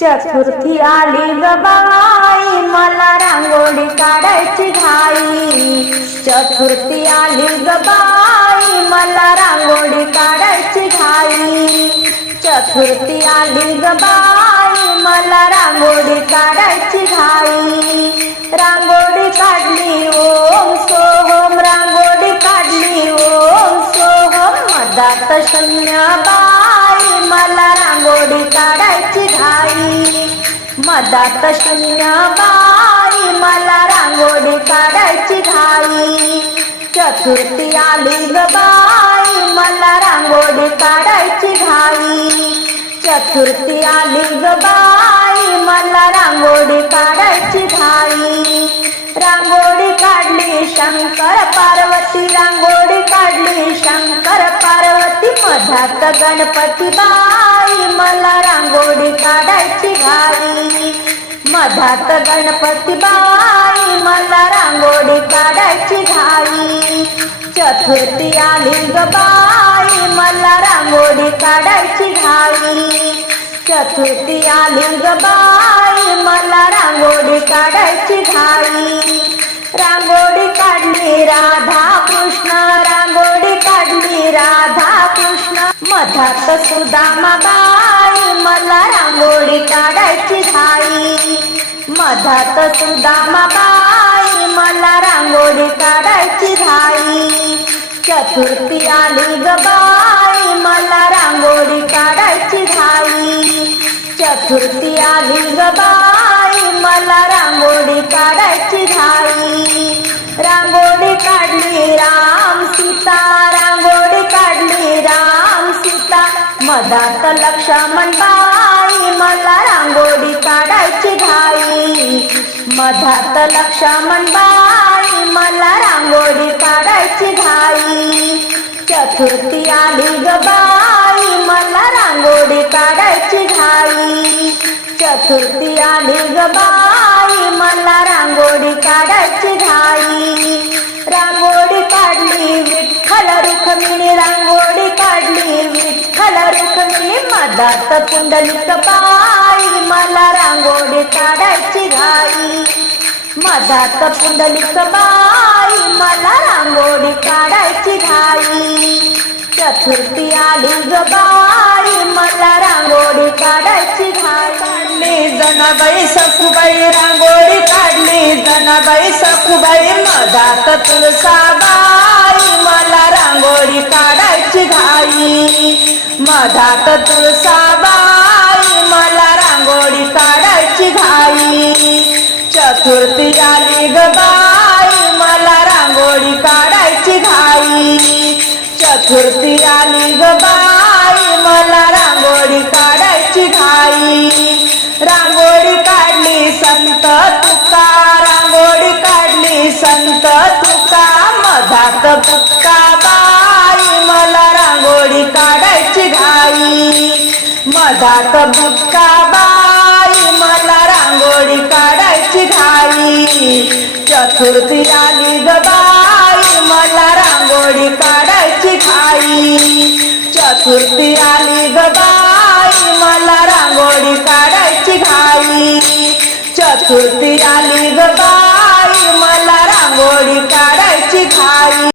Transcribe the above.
चतुर्थी आली ग बाई मला रांगोळी काढायची घाई. चतुर्थी आली ग बाई मला रांगोळी काढायची घाई. चतुर्थी आली ग बाई मला रांगोळी काढायची घाई. रांगोळी काढली ओम सोहम रांगोळी काढली ओम सोहम. मदात शून्य बाई मला मदात शून्य बाई मला रांगोळी काढायची घाई. चतुर्थी आली ग बाई मला रांगोळी काढायची घाई. चतुर्थी आली ग बाई मला रांगोळी काढायची घाई. रांगोळी काढली शंकर पार्वती रांगोळी काढली शंकर पार्वती. मधात गणपती बाई मला रांगोळी काढायची घाई. मधात गणपती बाई मला रांगोळी काढायची घाई. चतुर्थी आली ग बाई मला रांगोळी काढायची घाई. चतुर्थी आली ग बाई मला रांगोळी काढायची घाई. रांगोळी काढली राधा कृष्ण रांगोळी काढली राधा कृष्ण मधात सुदामा बाई मला रांगोळी काढायची साई मधात सुदामा बाई मला रांगोळी काढायची धाई चतुर्थी आली ग बाई मला रांगोळी काढायची धाई चतुर्थी आली ग बाई मला रांगोळी काढ मधात लक्ष्मण बाई मला रांगोळी काढायची घाई. मधात लक्ष्मण बाई मला रांगोळी काढायची घाई. चतुर्थी आली ग बाई मला रांगोळी काढायची घाई. चतुर्थी आली ग बाई मला रांगोळी काढायची रुक्मिणी मधात कुंडलिक बाई मला रांगोळी काढायची घाई. मधात पुंडलिक बाई मला रांगोळी काढायची घाई. चतुर्थी आली ग बाई मला रांगोळी काढायची घाई. काढली जनाबाई सखुबाई रांगोळी काढली जनाबाई सखुबाई मधात तुळसाबाई मधात तुळसाबाई मला रांगोळी काढायची घाई. चतुर्थी आली ग बाई मला रांगोळी काढायची घाई. चतुर्थी आली ग बाई मला रांगोळी काढायची घाई. रांगोळी काढली संत तुका रांगोळी काढली संत तुका मधात तुका दात बुक्का बाई मला रांगोळी काढायची घाई. चतुर्थी आली ग बाई मला रांगोळी काढायची घाई. चतुर्थी आली ग बाई मला रांगोळी काढायची घाई. चतुर्थी आली ग